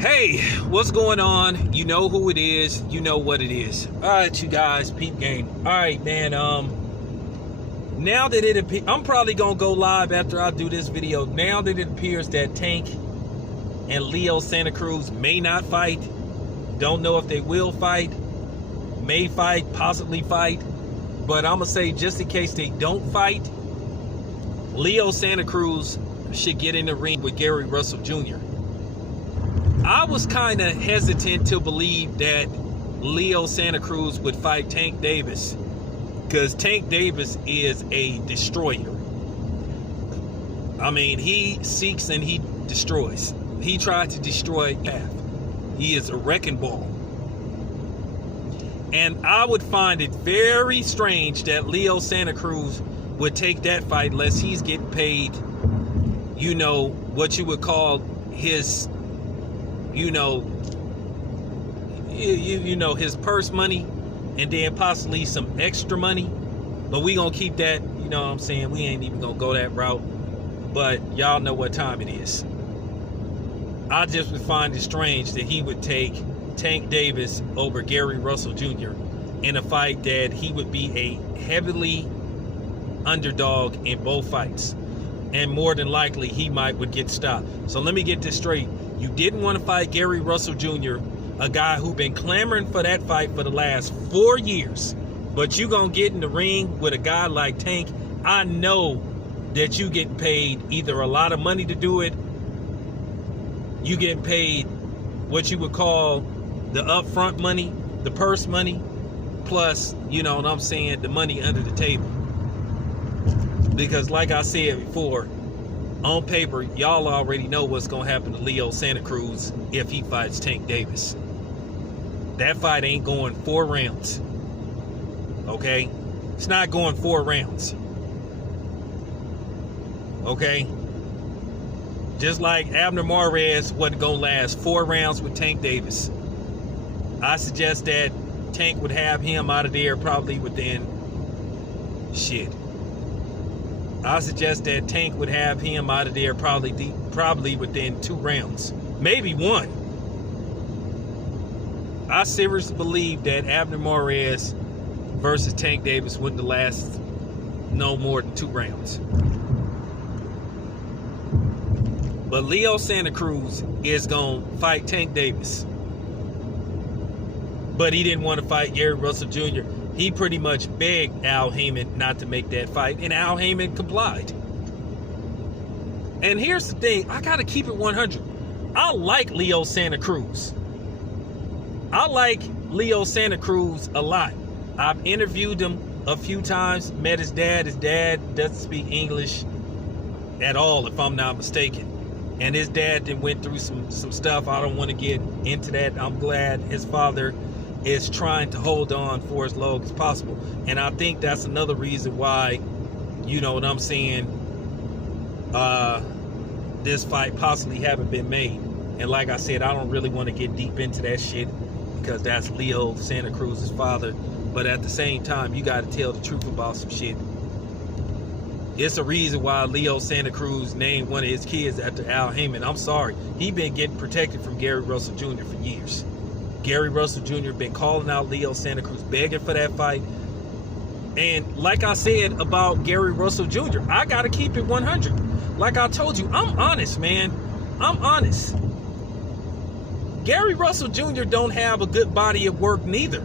Hey, what's going on? You know who it is. You know what it is. All right, you guys, peep game. All right, man. Now that it appears, I'm probably gonna go live after I do this video. Now that it appears that Tank and Leo Santa Cruz may not fight. Don't know if they will fight. May fight, possibly fight. But I'm gonna say, just in case they don't fight, Leo Santa Cruz should get in the ring with Gary Russell Jr. I was kind of hesitant to believe that Leo Santa Cruz would fight Tank Davis, because Tank Davis is a destroyer. I mean, he seeks and he destroys. He tried to destroy Path. He is a wrecking ball. And I would find it very strange that Leo Santa Cruz would take that fight unless he's getting paid, you know, what you would call his, you know, his purse money, and then possibly some extra money. But we gonna keep that, you know what I'm saying? We ain't even gonna go that route. But y'all know what time it is. I just would find it strange that he would take Tank Davis over Gary Russell Jr. in a fight that he would be a heavily underdog in both fights. And more than likely, he would get stopped. So let me get this straight. You didn't want to fight Gary Russell Jr., a guy who been clamoring for that fight for the last 4 years. But you gonna get in the ring with a guy like Tank. I know that you get paid either a lot of money to do it. You get paid what you would call the upfront money, the purse money, plus, you know what I'm saying, the money under the table. Because like I said before, on paper, y'all already know what's going to happen to Leo Santa Cruz if he fights Tank Davis. That fight ain't going 4 rounds. Okay? It's not going 4 rounds. Okay? Just like Abner Mares wasn't going to last 4 rounds with Tank Davis. I suggest that Tank would have him out of there probably within... shit. I suggest that Tank would have him out of there probably within 2 rounds. Maybe 1. I seriously believe that Abner Mares versus Tank Davis wouldn't last no more than 2 rounds. But Leo Santa Cruz is going to fight Tank Davis. But he didn't want to fight Gary Russell Jr. He pretty much begged Al Heyman not to make that fight, and Al Heyman complied. And here's the thing, I gotta keep it 100. I like Leo Santa Cruz. I like Leo Santa Cruz a lot. I've interviewed him a few times, met his dad. His dad doesn't speak English at all, if I'm not mistaken. And his dad then went through some stuff. I don't want to get into that. I'm glad his father is trying to hold on for as long as possible. And I think that's another reason why, you know what I'm saying, this fight possibly haven't been made. And like I said, I don't really want to get deep into that shit because that's Leo Santa Cruz's father. But at the same time, you got to tell the truth about some shit. It's a reason why Leo Santa Cruz named one of his kids after Al Heyman. I'm sorry. He been getting protected from Gary Russell Jr. for years. Gary Russell Jr. been calling out Leo Santa Cruz, begging for that fight. And like I said about Gary Russell Jr., I got to keep it 100. Like I told you, I'm honest, man. I'm honest. Gary Russell Jr. don't have a good body of work neither.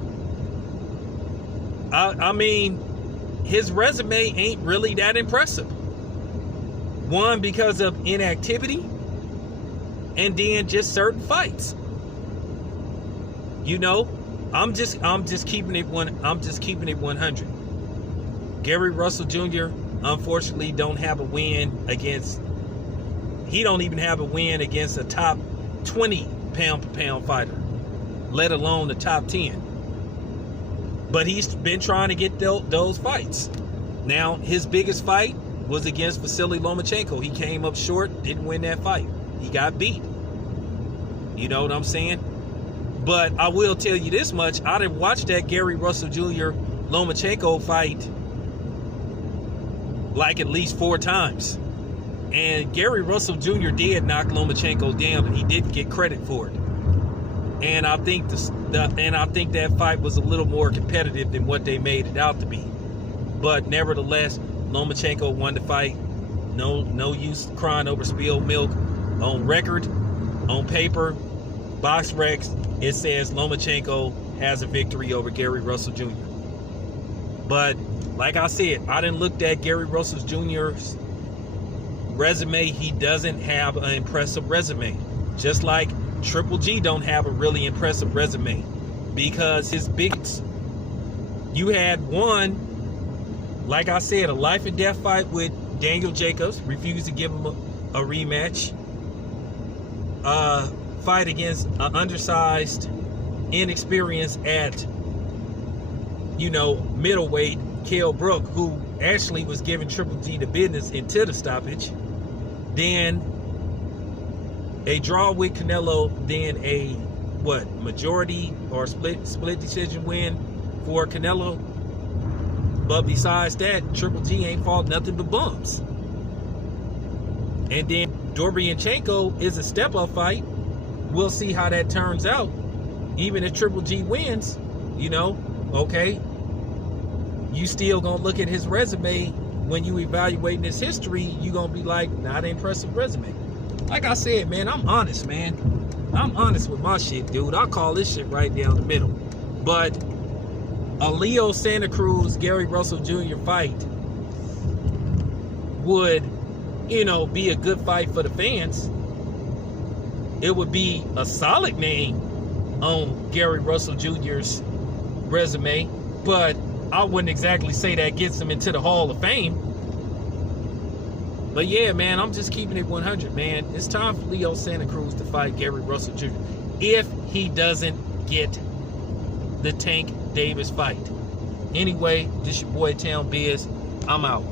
I mean, his resume ain't really that impressive. One, because of inactivity, and then just certain fights. You know, I'm just keeping it 100. Gary Russell Jr. unfortunately don't have a win against. He don't even have a win against a top 20 pound-for-pound fighter, let alone the top 10. But he's been trying to get those fights. Now, his biggest fight was against Vasily Lomachenko. He came up short, didn't win that fight. He got beat. You know what I'm saying? But I will tell you this much. I didn't watch that Gary Russell Jr. Lomachenko fight like at least 4 times. And Gary Russell Jr. did knock Lomachenko down, and he didn't get credit for it. And I think that fight was a little more competitive than what they made it out to be. But nevertheless, Lomachenko won the fight. No use crying over spilled milk. On record, on paper, Box Recs, it says Lomachenko has a victory over Gary Russell Jr. But like I said, I didn't look at Gary Russell Jr.'s resume. He doesn't have an impressive resume. Just like Triple G don't have a really impressive resume, because his biggest, you had one, like I said, a life and death fight with Daniel Jacobs, refused to give him a rematch. Fight against an undersized, inexperienced at, middleweight, Kell Brook, who actually was giving Triple G the business until the stoppage. Then a draw with Canelo, then a majority or split decision win for Canelo. But besides that, Triple G ain't fought nothing but bumps. And then Dorbianchenko is a step-up fight. We'll see how that turns out. Even if Triple G wins, okay, you still gonna look at his resume when you evaluating his history. You gonna be like, not an impressive resume. Like I said, man, I'm honest, man. I'm honest with my shit, dude. I call this shit right down the middle. But a Leo Santa Cruz, Gary Russell Jr. fight would, be a good fight for the fans. It would be a solid name on Gary Russell Jr.'s resume, but I wouldn't exactly say that gets him into the Hall of Fame. But yeah, man, I'm just keeping it 100, man. It's time for Leo Santa Cruz to fight Gary Russell Jr. if he doesn't get the Tank Davis fight. Anyway, this your boy Town Biz. I'm out.